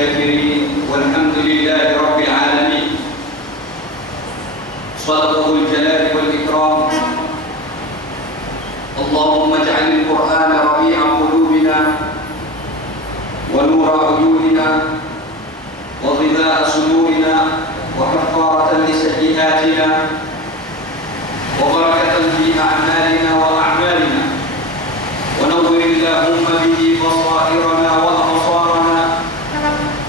الشاكرين والحمد لله رب العالمين. صدقه الجلال والإكرام. اللهم اجعل القرآن ربيع قلوبنا ونور عيوننا وغذاء صدورنا وكفارة لسيئاتنا وبركة في أعمالنا وأعمالنا، ونور اللهم به بصائرنا وأبصارنا،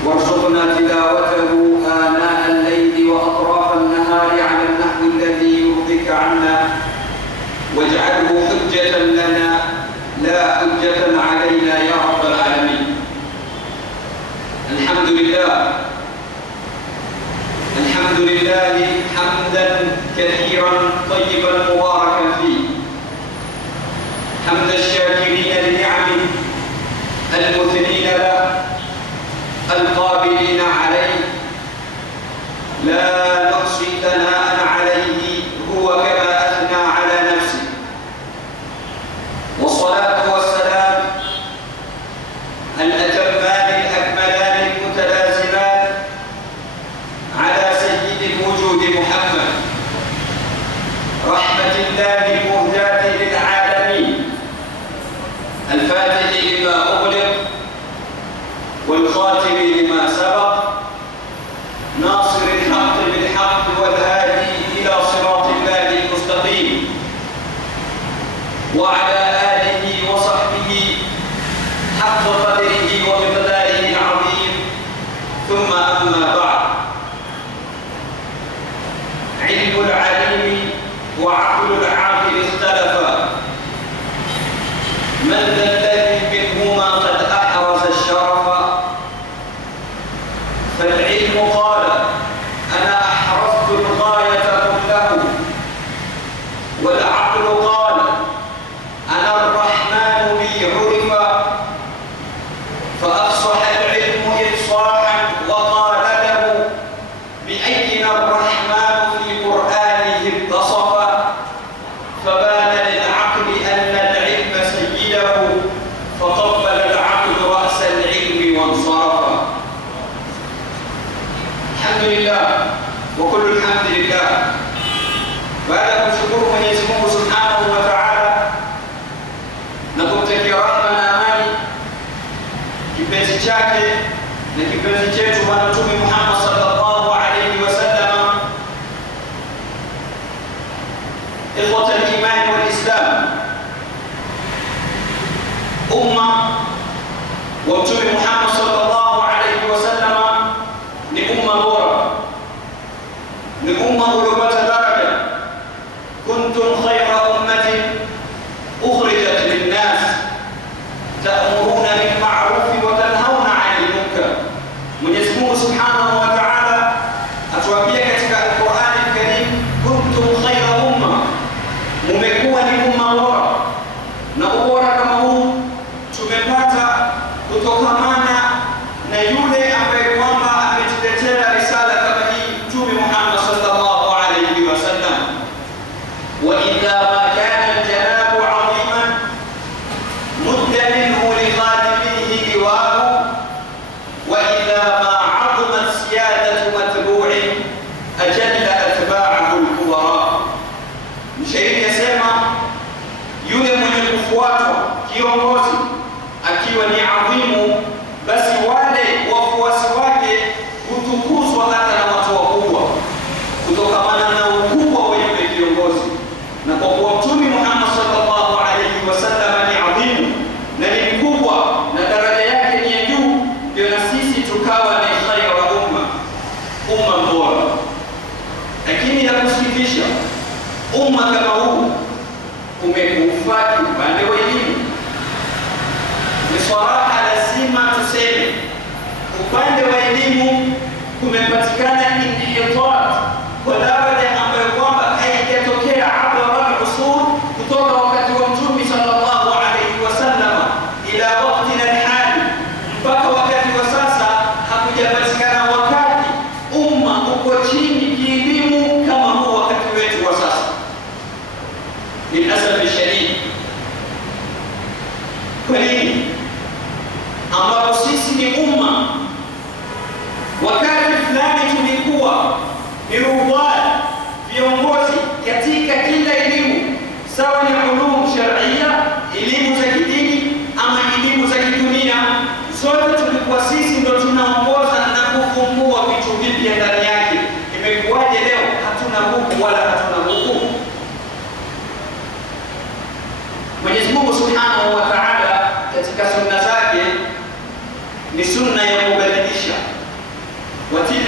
وارزقنا تلاوته آناء الليل وأطراف النهار على النحو الذي يرضيك عنا، واجعله حجة لنا لا حجة علينا يا رب العالمين. الحمد لله، الحمد لله حمدا كثيرا طيبا مباركا فيه، حمد الشاكرين لنعمه المثنين له القابلين عليه، لا نحصي ثناء عليه هو كما أثنى على نفسه. والصلاة والسلام الأتمان الأكملان المتلازمان على سيد الوجود محمد، رحمة الله المهداة للعالمين، الفاتح لما أغلق والخاتم لما سبق، ناصر الحق بالحق والهادي إلى صراط الله المستقيم، وعلى آله وصحبه حق قدره ومقداره العظيم. ثم أما بعد، علم العليم وعقل العاقل اختلفا، من ذا الذي منهما قد أحرز الشرف؟ فالعلم قال أنا أحرزت الغاية كله، والعقل قال أنا الرحمن بي عرفا، فأفصح العلم إفصاحا وقال له بأينا الرحمن في قرآنه اتصفا، فبان للعقل أن العلم سيده، فقبل العقل رأس العلم وانصرفا. الحمد لله وكل الحمد لله. baada ya kumshukuru Mwenyezi Mungu Subhanahu wa Ta'ala na kumtakia rahma na amani kipenzi chake na kipenzi chetu Bwana Mtume Muhammad sallallahu alayhi wasallam, ikhwata al-iman wal islam, umma wa Mtume Muhammad sallallahu alayhi wasallam ni umma bora, ni umma uliopata daraja. Kuntum khayra ummatin ukhrijat lin-nas ta'muruna bil ma'ruf wa tanhauna 'anil munkar. Mwenyezi Mungu Subhanahu wa Ta'ala atuambia katika Al-Qur'an Al-Karim, kuntum khayra umma, mumekuwa ni umma bora. Na ubora kama huu tumepata kutokamana na yule ambaye kwamba ametuletea risala kama hii, Mtume Muhammad sallallahu alayhi wasallam. Wa idha ma kana al-janabu 'aziman mudda minhu li khadimihi liwahu, wa idha ma 'azamat siyadatu matbu'in ajalla atba'ahu al-kubara. Mshairi yasema yule mwenye kufuatwa kiongozi akiwa ni adhimu, basi wale wafuasi wake hutukuzwa hata na watu wakubwa kutokamana na ukubwa wa yule kiongozi. Na kwa kuwa Mtume Muhammad sallallahu alayhi wasallam ni adhimu na ni mkubwa na daraja yake ni ya juu, ndio na sisi tukawa ni khayra umma, umma bora. Lakini ya kusikitisha, umma kama huu umekufa upande wa elimu. Ni swaraha lazima tuseme, upande wa elimu kumepatikana inhitat kwa daraja ambayo kwamba haijatokea abra al-usur, kutoka wakati wa Mtume sallallahu alayhi wasallam ila waktina al-hali, mpaka wakati wa sasa hakujapatikana wakati umma uko chini kielimu kama huu wakati wetu wa sasa. Lil'asaf shadid. Kwa nini? Ambapo sisi ni umma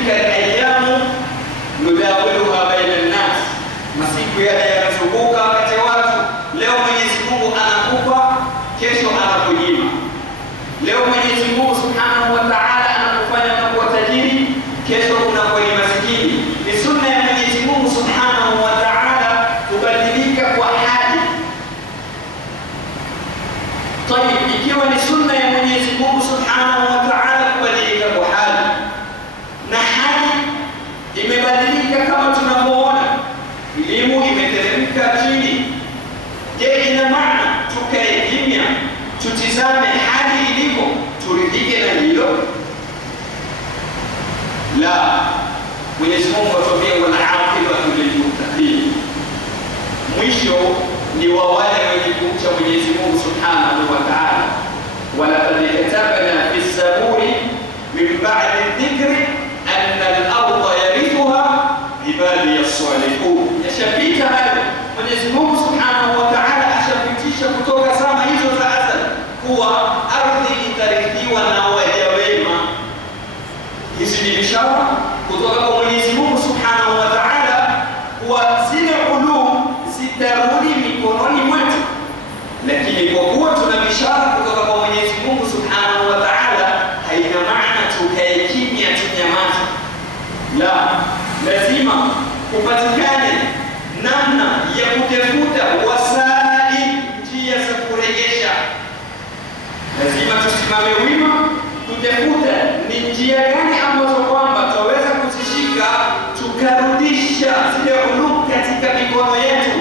tilka al-ayyamu nudawiluha baina an-nas, masiku yale yanazunguka kati ya watu. Leo Mwenyezi Mungu anakupa, kesho anakunyima. Leo Mwenyezi Mungu Subhanahu wa Ta'ala anakufanya kuwa tajiri, kesho unakuwa ni maskini. Ni sunna ya Mwenyezi Mungu Subhanahu wa Ta'ala kubadilika kwa hali. Tayeb, ikiwa ni sunna ya Mwenyezi Mungu Subhanahu wa Ta'ala kubadilika kwa hali, na hali imebadilika kama tunavyoona, elimu imeteremka chini. Je, ina maana tukae kimya tutizame hali ilivyo turidhike na hilo? La. Mwenyezi Mungu atuambia wal aqibatu lilmuttaqin, mwisho ni wa wale wenye kumcha Mwenyezi Mungu Subhanahu wa Ta'ala. Walaqad katabna fi as-zaburi min ba'di adh-dhikri anna al-ardha yarithuha ibadiy as-salihun. Yashapita hayo, Mwenyezi Mungu Subhanahu wa Ta'ala ashapitisha kutoka zama hizo za azali kuwa ardhi itarithiwa na waja wema. Hizi ni bishara kutoka kwa Mwenyezi Mungu Subhanahu wa Ta'ala kuwa zile ulum zitarudi mikononi mwetu. Lakini kwa kuwa tuna bishara kutoka kwa Mwenyezi Mungu Subhanahu wa Ta'ala, haina maana tukae kimya tunyamaze. La, lazima kupatikane namna ya kutafuta wasai, njia za kurejesha. Lazima tusimame wima kutafuta ni njia gani ambazo kwamba tutaweza kuzishika tukarudisha zile ulum katika mikono yetu.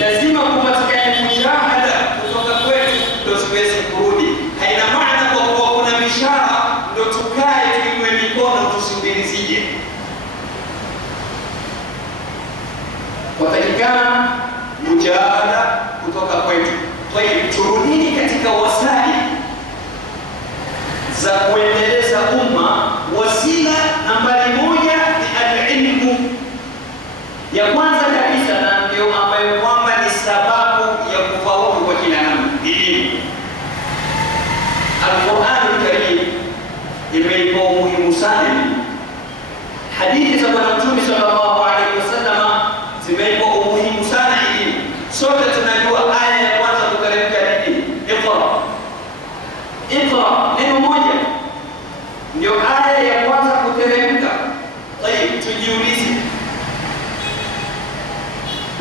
Lazima kupatikane mujahada kutoka kwetu ndio tuweze kurudi. Haina maana kwa kuwa kuna bishara ndio tukae tuinue mikono tusubiri zije. Watakikana mujahada kutoka kwetu. Kwa hiyo turudini katika wasai za kuendeleza umma. Wasila nambari moja ni al-ilmu. Ya kwanza kabisa na ndio ambayo kwamba ni sababu ya kufaulu kwa kila mtu, elimu. Al-Qur'an al-Karim imeipa umuhimu sana. Hadithi za Bwana Mtume sallallahu alaihi wasallam zimeipa umuhimu sana elimu. Sote tunajua aya ya kwanza kuteremka nini? Iqra. Iqra neno moja ndio aya ya kwanza kuteremka. Tayeb, tujiulize,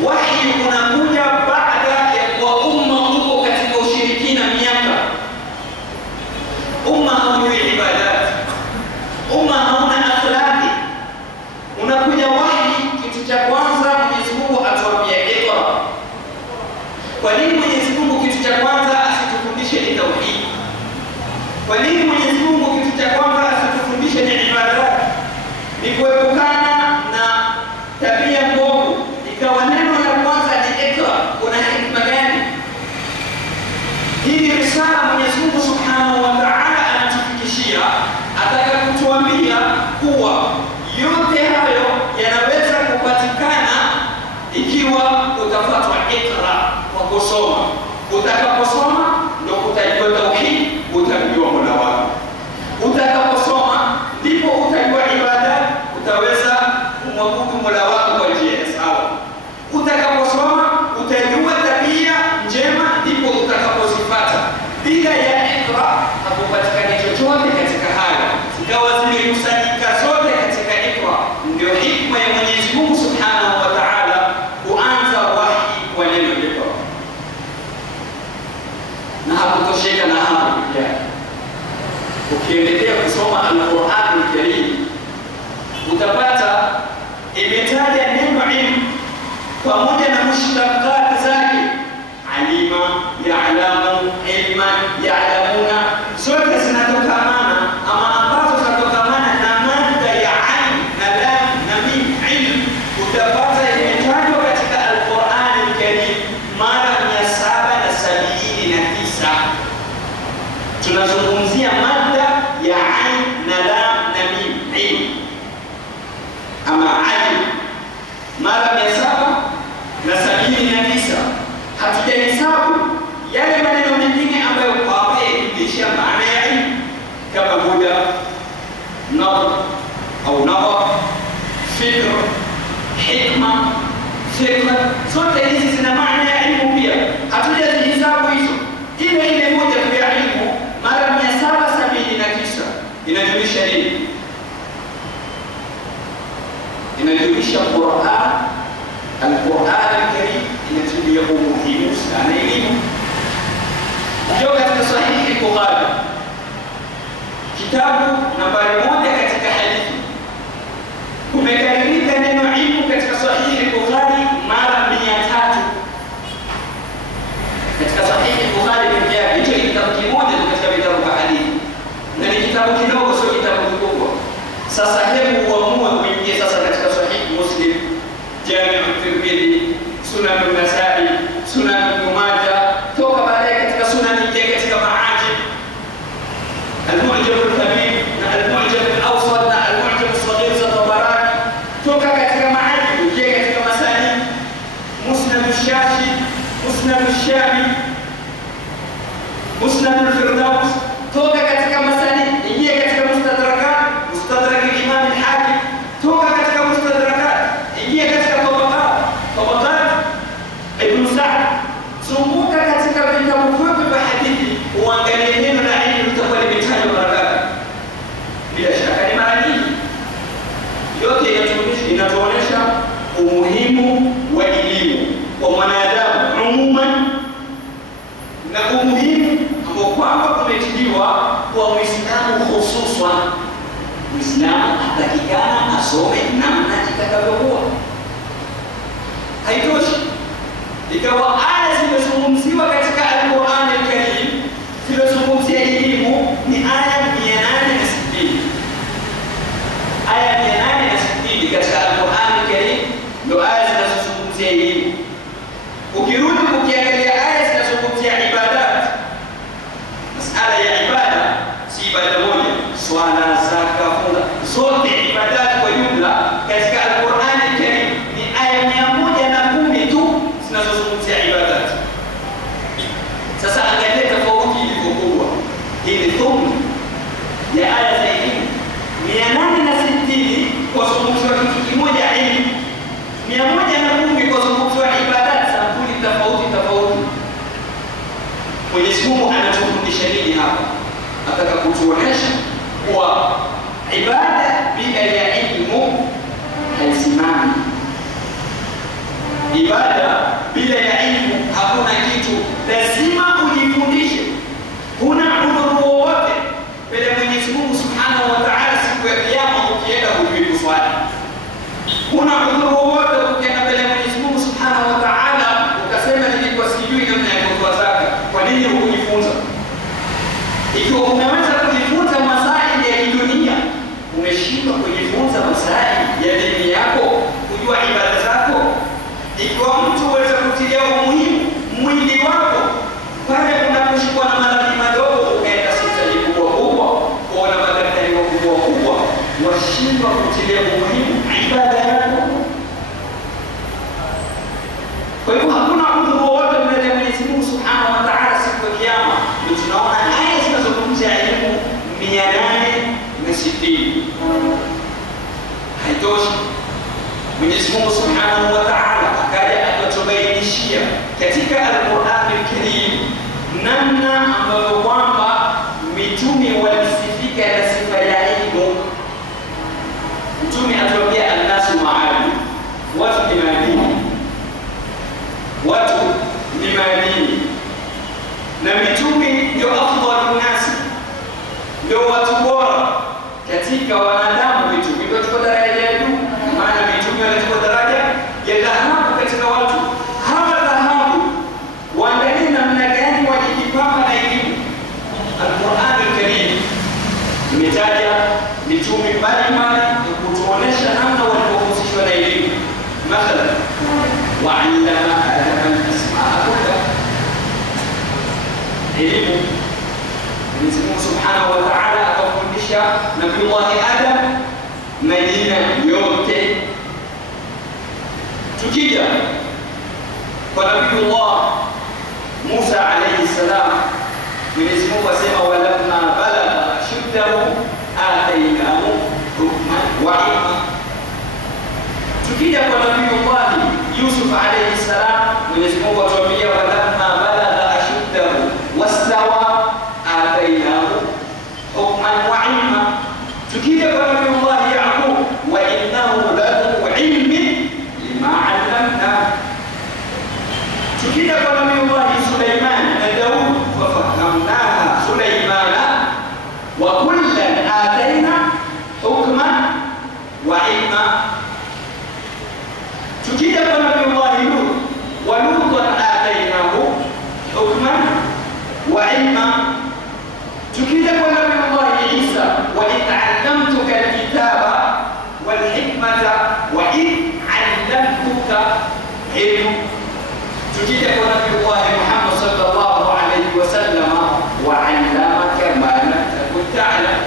wahi unakuja baada ya kuwa umma uko katika ushirikina miaka. Umma haujui ibadat, umma hauna akhlaqi. Unakuja wahi, kitu cha kwanza Mwenyezi Mungu atuambia iqra. Kwa nini Mwenyezi Mungu kitu cha kwanza asitufundishe ni tauhid? Kwa nini Mwenyezi Mungu kitu cha kwanza asitufundishe ni ibadat? Ni kuepukana na tabia mbovu. Ikawa neno la kwanza ni ikra. Kuna hikma gani? Hii ni risala Mwenyezi Mungu Subhanahu wa Ta'ala anatufikishia, ataka kutuambia kuwa yote hayo yanaweza kupatikana ikiwa utafuatwa ikra, kwa kusoma. Utakaposoma ndio utajua tauhid, utajua Mola wako. Utakaposoma ndipo utajua ibada, utaweza kumwabudu Mola wako kwa njia sawa. Utakaposoma utajua tabia njema, ndipo utakapozifuata. Bila ya ikra hakupatikani chochote katika haya. Zikawa zimekusanyika zote katika ikra. Ndio hikma ya Mwenyezi Mungu Subhanahu wa Ta'ala kuanza wahi kwa neno ikra. Na hakutosheka na hapo pekee yake. Ukiendelea kusoma Al-Qur'an al-Karim utapata imetaja neno ilmu pamoja na mushtaqat zake: alima, ya'lamu, ilman, ya'lamuna. Zote zinatokamana ama ambazo zinatokamana na mada ya ain na lam na mim, ilm. Utapata imetajwa katika Al-Qur'an al-Karim mara 779. Tunazungumzia mada ya ain na lam na mim, ilm ama alim, mara 779. Hatujahesabu yale maneno mengine ambayo kwa fikr, hikma, fiqh, zote hizi zina maana ya ilmu pia. Hatujazihisabu hizo. Ile moja tu ya ilmu mara 779 inajulisha nini? Inajulisha Qur'an. Al-Qur'an al-Karim inatulia umuhimu sana elimu. Ndio katika Sahihi Bukhari, kitabu nambari 1 katika hadithi, kumekaririka neno ilmu katika Sahihi Bukhari mara 300. Katika Sahihi Bukhari pekee, hicho ni kitabu kimoja katika vitabu vya hadithi, na ni kitabu kidogo, sio kitabu kikubwa. Sasa hebu uamue kuingia sasa katika Sahihi Muslim, Jami' at-Tirmidhi, Sunan an-Nasa'i, Sunan Ibn Majah, toka baadaye katika Sunan nyingine katika Maajim, Al-Mu'jam al-Kabir na Al-Mu'jam al-Awsat na Al-Mu'jam al-Saghir za Tabarani, toka katika Maajim nyingine katika Masanid, Musnad al-Shafi, Musnad al-Shami, Musnad al-Firdaus, toka katika Masanid nyingine katika Mustadrakat, Mustadrak al-Imam al-Hakim, toka katika Mustadrakat nyingine katika Tabaqat Ibn Sa'd. Zunguka katika vitabu vyote vya hadithi, uangalie neno la ilmu litakuwa limetajwa mara ngapi. Bila shaka ni mara nyingi. Yote inatuonyesha umuhimu wa elimu kwa mwanadamu umuman, na umuhimu ambao kwamba kumetiliwa kwa Muislamu hususan. Muislamu atakikana asome namna itakavyokuwa. Haitoshi ikawa aya zimezungumziwa katika Al-Qur'an al-Karim, zilizozungumzia elimu ni aya 860. Aya 860 katika Al-Qur'an al-Karim ndio aya zinazozungumzia elimu. Ukirudi ukiangalia aya zinazozungumzia ibadat, masala ya ibada si ibada moja, swala, zaka, funga, zote ibadat kwa jumla katika Al-Qur'an al-Karim ni aya 110 tu zinazozungumzia ibadat. Sasa angalia tofauti ilivyokuwa. Hii ni thumni ya aya za elimu 860 kwa zungumzwa kitu kimoja elimu, 110 kwa zungumzwa ibadat sampuli tofauti. Mwenyezi Mungu anatufundisha nini hapa? Nataka kutuonesha kuwa ibada bila ya ilmu haisimami. Ibada bila ya ilmu hakuna kitu, lazima ujifundishe. Huna udhuru wowote mbele ya Mwenyezi Mungu Subhanahu wa Ta'ala siku ya Kiyama ukienda hujui kuswali. Huna udhuru wowote ukienda mbele ya Mwenyezi Mungu Subhanahu wa Ta'ala ukasema nilikuwa sijui namna ya kutoa zaka. Kwa nini hukujifunza? Ikiwa unaweza kujifunza masaili ya kidunia, umeshindwa kujifunza masaili ya dini yako, kujua ibada zako. Ikiwa mtu uweza kutilia umuhimu mwili wako pale unaposhikwa na maradhi madogo, ukaenda hospitali kubwa, kuona madaktari wakubwa, washindwa kutilia umuhimu ibada yako. Kwa hivyo hakuna udhuru wowote mbele ya Mwenyezi Mungu Subhanahu wa Ta'ala siku ya Kiyama. Ndio tunaona aya zinazozungumzia elimu 860. Haitoshi. Mwenyezi Mungu Subhanahu wa Ta'ala akaja akatubainishia katika Al-Qur'an al-Karim namna ambavyo kwamba mitume walisifika na sifa ya elimu. Mtume atuambia an-nasu ma'alim, watu ni maadili, watu ni maadili, na mitume ndio afdalun nas, ndio watu bora katika wanadamu. Mitume ndio tuko daraja ya juu, maana mitume walikuwa daraja ya dhahabu katika watu. Hawa dhahabu waangalie namna gani wajijipamba na elimu. Al-Qur'an al-Karim imetaja mitume mbalimbali kutuonesha namna walivyohusishwa na elimu. Mathalan, wa'allama adama al-asma'a kullaha. Elimu, Mwenyezi Mungu Subhanahu wa Ta'ala akafundisha Nabii Adam majina yote. Tukija kwa Nabii Musa alayhi salam, Mwenyezi Mungu asema walamma balagha ashuddahu atainahu hukman wa ilma. Tukija kwa Nabiyullah Yusuf alayhi salam, Mwenyezi Mungu atuambia walamma balagha ashuddahu wastawa atainahu hukman wa ilma. Tukija kwa Nabiyullah Yaqub, wa innahu lahu ilmin lima 'allamna. Tukija kwa Nabiyullah Sulaiman na Daud, fafahamnaha Sulaimana wa kullan ataina hukman wa ilma. Tukija kwa Nabiyullah Lut, wa Lutan atainahu hukman wa ilma. Tukija kwa Nabiyullah Isa, wa in 'allamtuka al-kitaba wal hikmata wa in 'allamtuka ilma. Tukija kwa Nabiyullah Muhammad sallallahu alayhi wasallam, wa 'allamaka ma lam takun ta'lam.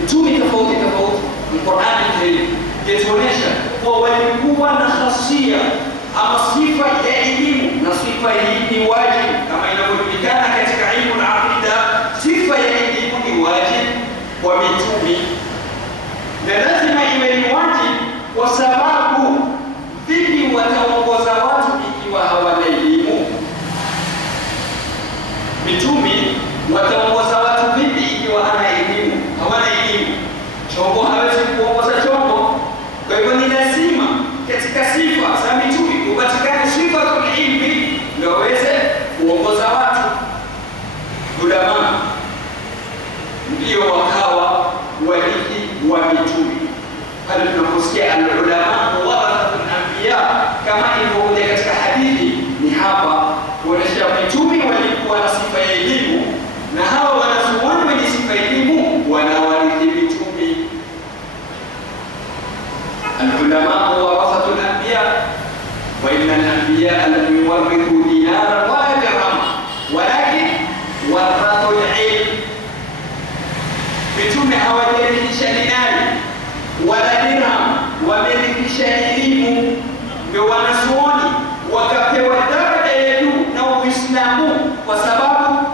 Mitume tofauti tofauti Qur'ani inatuonyesha kwa walikuwa na khasia ama sifa ya elimu, na sifa hii ni wajibu kama inavyojulikana katika ilmu al-aqida. Sifa ya elimu ni wajibu kwa mitume, na lazima iwe ni wajibu kwa sababu vipi wataongoza watu ikiwa hawana elimu? Mitume wataongoza watu vipi ikiwa hawana elimu? Hawana elimu, chombo hawezi kuongoza chombo. Kwa hivyo ni lazima katika sifa za mitume kupatikana sifa ya ilmu ndio waweze kuongoza watu. Ulama ndio wakawa warithi wa mitume. Hali tunaposikia al-ulama warathatul anbiya kama ilivyokuja katika hadithi, ni hapa kuonesha mitume walikuwa na sifa ya elimu, na hawa wanazuoni wenye sifa ya elimu wanawarithi mitume. Al-ulama warathatul anbiya wa inna al-anbiya lam yuwarithu dinaran wala dirham walakin warathul ilm. Mitume hawajarithisha dinari wala dirham, wamerithisha elimu. Ndio wanazuoni wakapewa daraja ya juu na Uislamu kwa sababu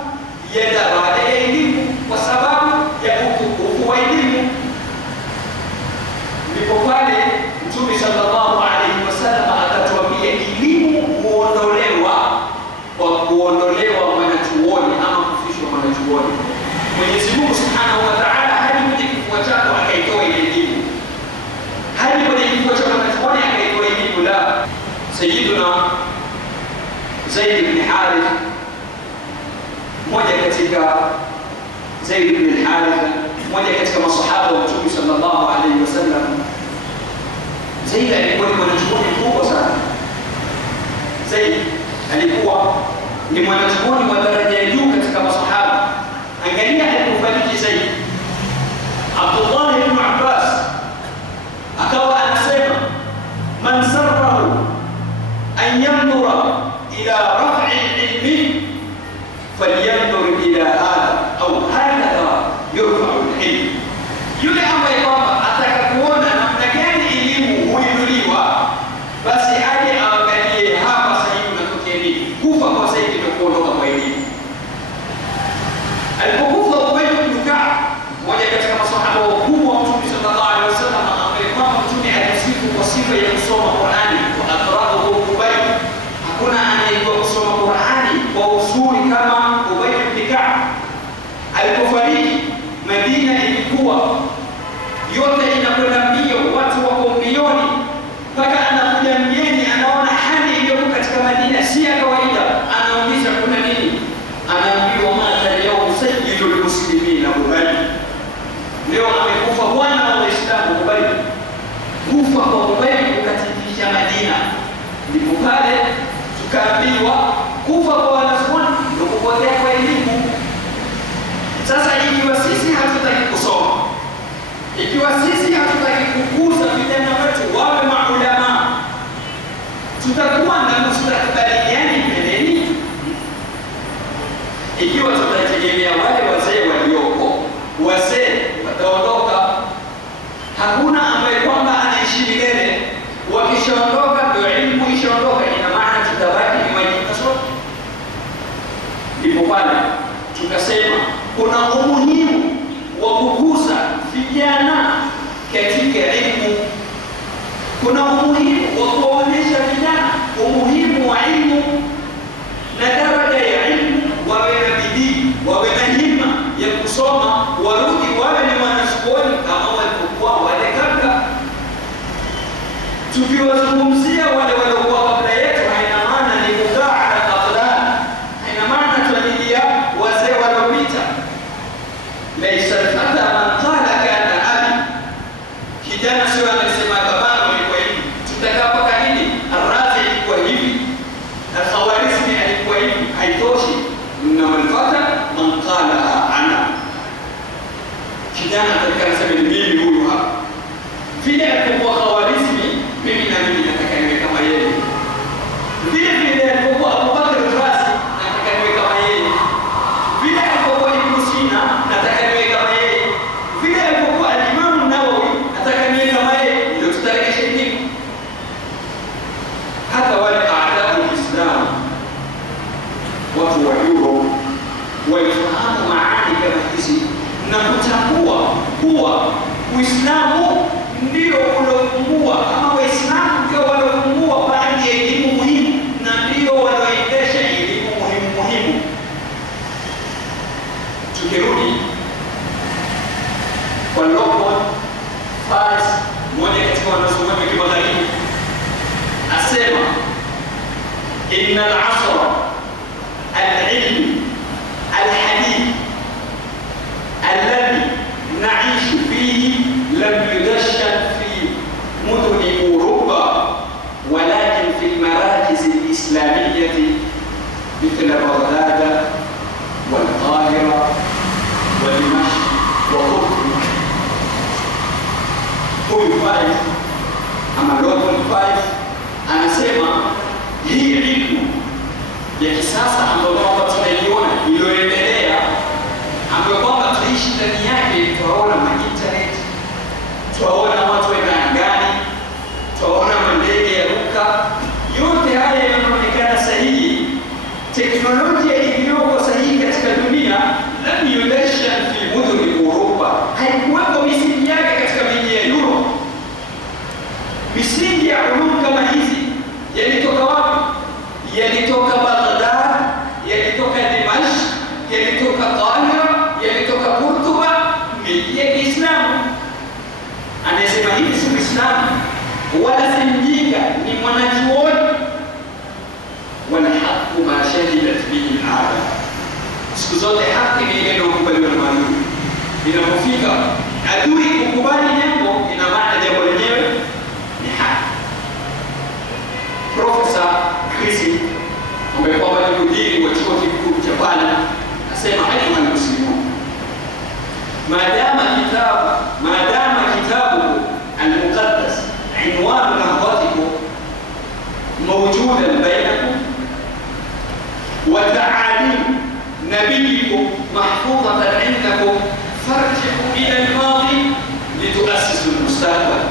ya daraja ya elimu, kwa sababu ya utukufu wa elimu. Ndipo pale Mtume sallallahu alayhi wasallam akatuambia elimu huondolewa kwa kuondolewa mwanachuoni ama kufishwa mwanachuoni. Mwenyezi Mungu Subhanahu wa Ta'ala hadi kwenye kifua chako akaitoa elimu, hadi kwenye kifua cha mwanachuoni akaitoa elimu. La, Sayyiduna Zaid ibn Harith, mmoja katika Zaid ibn Harith, mmoja katika masahaba wa Mtume sallallahu alayhi wasallam. Zaid alikuwa ni mwanachuoni mkubwa sana. Zaid alikuwa ni mwanachuoni wa daraja ya juu katika masahaba. Angalia alipofariki Zaid, Abdullah ibn Abbas akawa anasema, man sarrahu an yanzura ila raf'i al-ilmi falyanzur ila hadha au hakadha yurfa'u al-ilm. Yule ambaye kwamba ataka kuona namna gani elimu huinuliwa, basi aje aangalie hapa sasa hivi unatokea nini. Kufa kwa Zaid ndio kuondoka kwa elimu. Alipokufa Ubay ibn Ka'b, mmoja katika masahaba wakubwa wa Mtume sallallahu alaihi wasallam, ambaye kwamba Mtume alisifu kwa sifa ya kusoma Qur'ani, wa aqra'uhu Ubay. Hakuna anayejua kusoma Qur'ani kwa uzuri kama Ubay ibn Ka'b. Alipofariki, Madina ilikuwa yote inakwenda mbio, watu wako mbioni, mpaka anakuja mgeni anaona hali iliyoko katika Madina si ya kawaida, anauliza kuna nini? Anaambiwa mata leo sayyidul muslimina Ubay, leo amekufa bwana wa Waislamu Ubay. Kufa kwa Ubay kukatifisha Madina. Ndipo pale tukaambiwa kufa kwa wanazuoni ndio kupotea kwa elimu. Sasa ikiwa sisi hatutaki kusoma, ikiwa sisi hatutaki kukuza vijana wetu wawe maulama, tutakuwa na mustakabali gani mbeleni? Ikiwa tutategemea wale wazee walioko, wazee wataondoka, hakuna ambaye kwamba anaishi milele. Wakishaondoka ndio elimu ishaondoka, ina maana tutabaki ni wajinga sote. Ndipo pale tukasema kuna umuhimu wa kukuza vijana katika elimu. kuna umuhimu wa kuwaonyesha vijana umuhimu wa elimu na daraja ya elimu, wawe na bidii, wawe na hima ya kusoma, warudi wawe ni wanachuoni kama walivyokuwa wale kabla. Tukiwazungumzia wale waliokuwa kabla yetu, haina maana ni kukaa ala aqdam, haina maana tunalilia wazee waliopita. Laisa al-fata man qala kana abi, kijana sio anasema babangu alikuwa hivi, tutakaa mpaka nini? Ar-Razi alikuwa hivi, Al-Khawarizmi alikuwa hivi, haitoshi. Na al-fata man qala ana, kijana atakana sema mimi huyu hapa vile alikuwa Khawarizmi, mimi na mimi nataka niwe kama yeye. Vile vile alikuwa Abu Bakr al-Razi, nataka niwe kama yeye. Vile alikuwa Ibn Sina, nataka niwe kama yeye. Vile alikuwa Imam Nawawi, nataka niwe kama yeye. Ndio tutarekesha dini. Hata wale aadau Islam, watu wa Europe walifahamu maani kama hizi na kutambua kuwa Uislamu ndio uliofungua, ama Waislamu ndio waliofungua baadhi ya elimu muhimu na ndio wanaoendesha elimu muhimu. Tukirudi kwa Leopold Fals, mmoja katika wanazuoni wa kimagharibi, asema inna al-asra al-ilmi al-hadith alladhi naishu fihi lam yudashshan fi mudun Europa walakin fi al-marakiz al-islamiyyah مثل بغداد والقاهرة ودمشق وقطر. Huyu Fals ama Leopold Fals anasema hii elimu ya kisasa ambayo kwamba tunaiona iliyoendelea, ambayo kwamba tunaishi ndani yake, tunaona internet, tunaona watu wenda angani, tunaona mandege ya ruka, yote haya yanaonekana sahihi. Teknolojia iliyoko sahihi katika dunia lam yudashshan fi mudun Europa, haikuwepo misingi yake katika miji ya Europe. Misingi ya ulum kama hizi yalitoka wapi? Yalitoka Baghdad, yalitoka Dimashq, yalitoka Qahira, yalitoka Kurtuba, miji ya Kiislamu. Anasema hivi si Muislamu wala si mjinga, ni mwanachuoni. والحق ما شهدت به العالم. Siku zote haki ni ile inayokubaliwa na maadui. Inapofika adui kukubali jambo, ina maana jambo lenyewe ni haki. Profesa Krisi ambaye kwamba ni mudiri wa chuo kikuu cha Bali asema ayuha almuslimun, maadama kitabu al-muqaddas inwan nahdatikum mawjudan bainakum وتعاليم نبيكم محفوظة عندكم فارجعوا إلى الماضي لتؤسسوا المستقبل.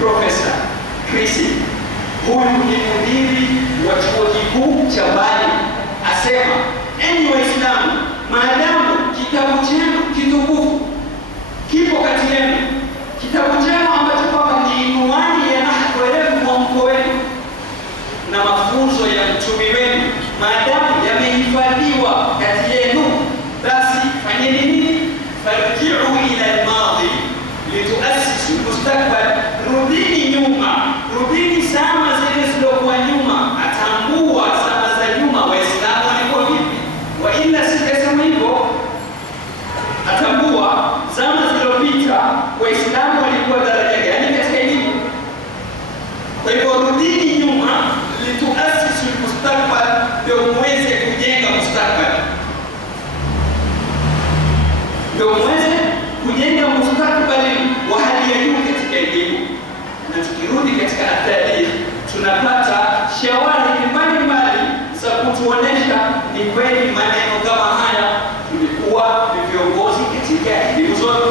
Profesa Krisi, huyu ni mudiri wa chuo kikuu cha Bali, asema enyi Waislamu, maadamu kitabu chenu kitukufu kipo kati yenu, kitabu chenu ambacho kwamba ni inwani ya nahwu mwamko wenu na mafunzo ya mtume wenu, maadamu yamehifadhiwa kati yenu, basi fanyeni nini? Farji'u ila al-madi lituassisu mustakbal, rudini nyuma, rudini zama zile zilizokuwa nyuma. Atambua zama za nyuma Waislamu walikuwa vipi, wa ila sijasema hivyo. Atambua zama zilizopita Waislamu walikuwa daraja gani katika elimu. Kwa hivyo rudini nyuma lituassisu mustakbal, ndio muweze kujenga mustakbal, ndio muweze kujenga mustakbali wa hali ya juu katika elimu. Na tukirudi katika tarikh, tunapata shawahidi mbalimbali za kutuonesha ni kweli maneno kama haya tulikuwa ni viongozi katika elimu zote.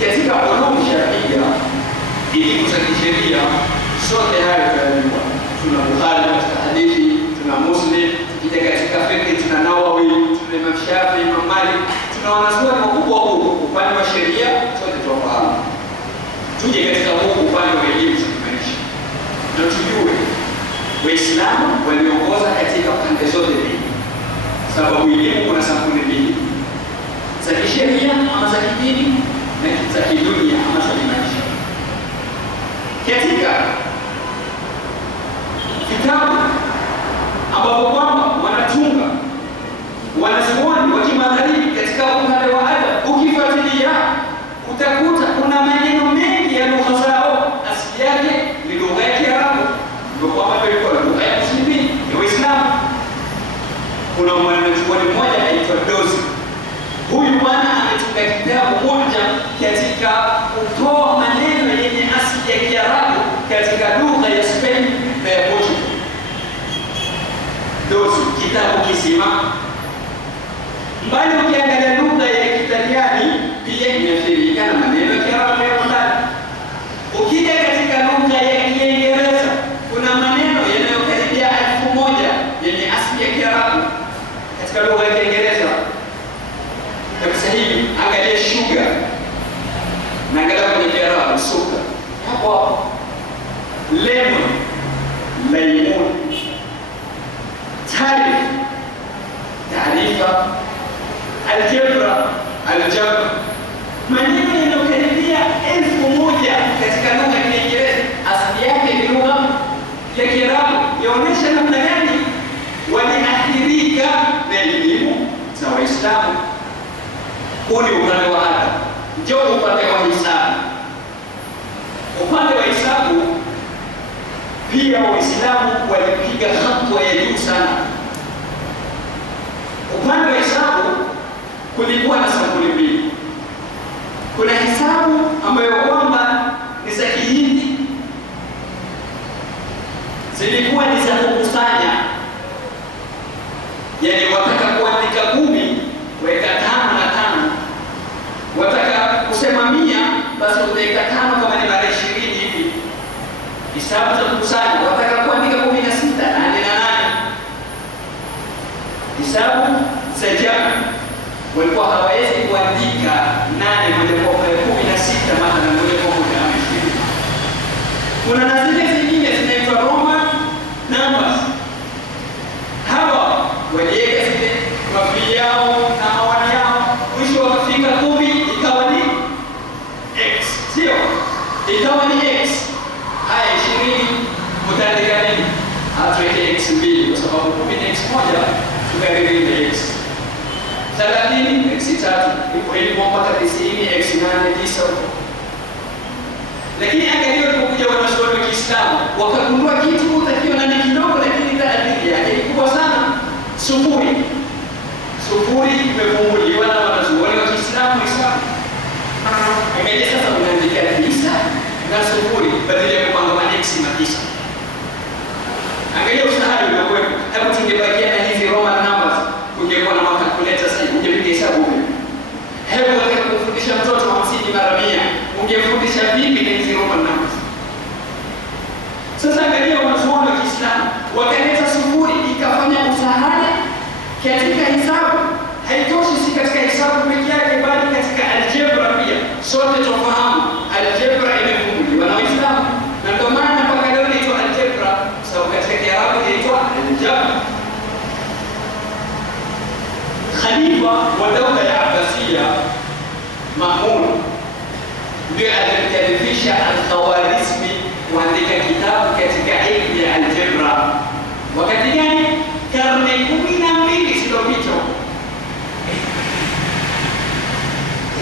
Katika ulum sharia, elimu za kisheria, sote hayo tunajua. Tuna Bukhari katika hadithi, tuna Muslim, tukija katika fiqh tuna Nawawi, tuna Imam Shafi, Imam Malik, tuna wanazuoni wakubwa huko upande wa sheria, sote tunafahamu. Tuje katika huu upande wa elimu za kimaisha na tujue Waislamu waliongoza katika pande zote mbili, sababu elimu kuna sampuli mbili, za kisheria ama za kidini na za kidunia ama za kimaisha. Katika vitabu ambapo kwamba wanatunga wanazuoni wa kimagharibi katika upande wa adab, ukifuatilia utakuta kuna maneno mengi ya lugha zao asili yake ni lugha ya Kiarabu, ndio kwamba ilikuwa lugha ya Muslimin ya Waislamu. Kuna mwanachuoni mmoja anaitwa Dozi. Huyu bwana ametunga kitabu moja katika kutoa maneno yenye asili ya Kiarabu katika lugha ya Spain na ya Portugal. Dozi kitabu kizima. Mbali ukiangalia lugha ya Kitaliani pia imeathirika na maneno ya Kiarabu ya ndani. Ukija katika lugha ya Kiingereza kuna maneno yanayokaribia 1000 yenye asili ya Kiarabu katika lugha ya Kiingereza. Kabisa hivi angalia sugar na angalia kwenye Kiarabu sugar. Hapo lemon, lemon. Taarifa, aljebra, aljabr. Maneno yanayokaribia 1000 katika lugha ya Kiingereza, asili yake ni lugha ya Kiarabu. Yaonyesha namna gani waliathirika na elimu za Waislamu. Huu ni upande wa adab. Njoo upande wa hisabu. Upande wa hisabu pia Waislamu walipiga hatua ya juu sana. Upande wa hesabu kulikuwa na sampuli mbili. Kuna hesabu ambayo kwamba ni za Kihindi, zilikuwa ni za kukusanya, yaani wataka kuandika 10 weka 5 na 5, wataka kusema 100 basi utaweka 5 kama ni mara 20 hivi. Hesabu za kukusanya, wataka kuandika 16 na 8. Hesabu za jamu walikuwa hawawezi kuandika 8 moja kwa moja 16 mathalan moja kwa moja 20. Kuna na zile zingine zinaitwa Roman numbers. Hawa waliweka zile mafili yao na mawani yao, mwisho wakafika 10 ikawa ni x, sio? Ikawa ni x. Haya 20 utaandika nini? Hatuweke x 2 kwa sababu 10 ni x moja, tukariri x 30 x 3 ipo hivyo mpaka 90 x 8 9. Lakini angalia walipokuja wanazuoni wa Kiislamu wakagundua kitu utakiona ni kidogo, lakini taadhiri yake ni kubwa sana. Sufuri imefumuliwa na wanazuoni wa Kiislamu Uislamu. Angalia sasa unaandika 9 na sufuri badala ya kupanga x na 9. Angalia usahari uliokuwepo. Hebu tungebakia na hizi Roman numbers, ungekuwa na calculator sasa ungepiga hesabu hivi. Hebu unataka kufundisha mtoto 50 mara 100, ungemfundisha vipi na hizi Roman numbers? Sasa angalia wanazuoni wa Kiislamu wakaleta sufuri ikafanya usahari katika hesabu. Haitoshi si katika hesabu pekee yake, bali katika algebra pia. Sote tunafahamu algebra imefumuliwa na Waislamu, na ndio maana mpaka leo inaitwa algebra, sababu katika Kiarabu inaitwa aljabr. Khalifa wa dawla ya Abbasiya Ma'mun ndiye alikaribisha al-Khawarizmi kuandika kitabu katika elimu ya algebra. Wakati gani? Karne 12 zilizopita.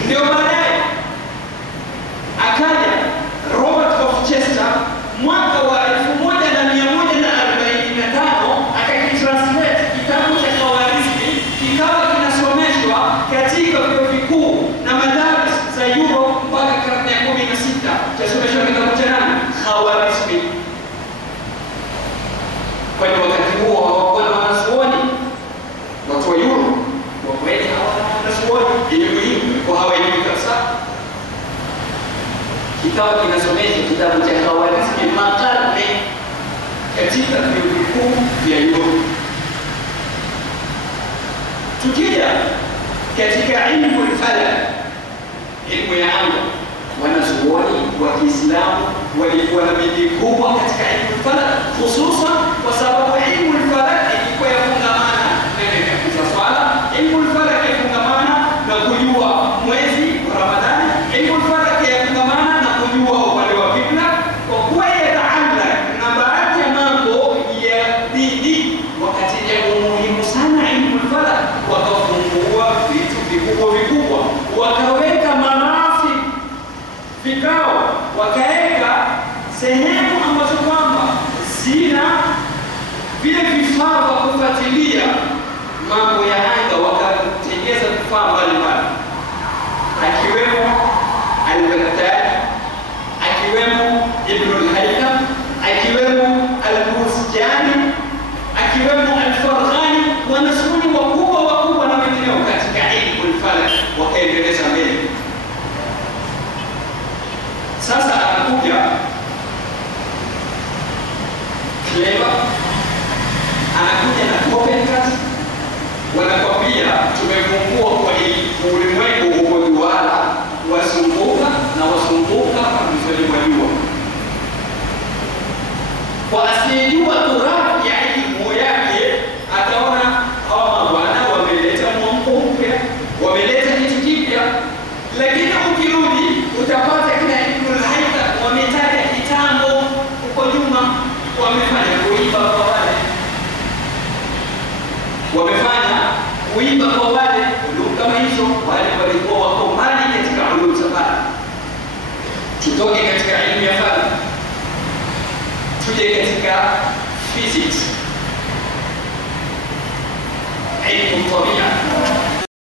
Ndio baadaye akaja Robert Hofstadter mwaka wa 1145 akakitranslate kitabu cha Khawarizmi kikawa kinasomeshwa katika vyuo vikuu na madaris za Europe mpaka karne ya 16. Chasomeshwa kitabu cha nani? Khawarizmi. Kwa hiyo wakati huo hawakuwa na wanazuoni, watu wa Europe wakweli hawana wanazuoni, elimu hii kwa hawajui kabisa. Kikawa kinasomeshwa kitabu cha Khawarizmi makarne katika vyuo vikuu vya Europe. Tukija katika ilmu al-falak, ilmu ya anga, wanazuoni wa Kiislamu walikuwa na bidii kubwa katika ilmu al-falak, hususan kwa sababu ilmu al-falak ilikuwa yafungamana na swala, ilmu al-falak yafungamana na kujua mwezi wa Ramadhani, ilmu al-falak yafungamana na kujua upande wa kibla, kwa kuwa yataalla na baadhi ya mambo ya dini. Wakati ya umuhimu sana ilmu al-falak, wakafungua vitu vikubwa, wakaweka marafi vikao, wakaweka sehemu ambazo kwamba zina vile vifaa vya kufuatilia mambo ya anga, wakatengeza vifaa mbalimbali, akiwemo al-Baghdadi, akiwemo Ibn al-Haytham, akiwemo al-Busjani, akiwemo al-Farghani, wanazuoni wakubwa na wengineo katika ilmu al-falak, wakaendeleza mbele. Sasa anakuja Clever, anakuja na Copernicus, wanakwambia tumevumbua kwa ulimwengu huko duara wasunguka pambizoni mwa jua. Kwa asiyejua turathi ya elimu yake ataona hawa mabwana wameleta mwamko mpya, wameleta kitu kipya, lakini ukirudi utapata kila Ibn al-Haytham wametaja kitambo huko nyuma, wamefanya kuiba kwa wale, ulum kama hizo, wale walikuwa wako mbali katika ulum za falak. Tutoke katika ilmu ya falak, tuje katika physics, ilmu tabia.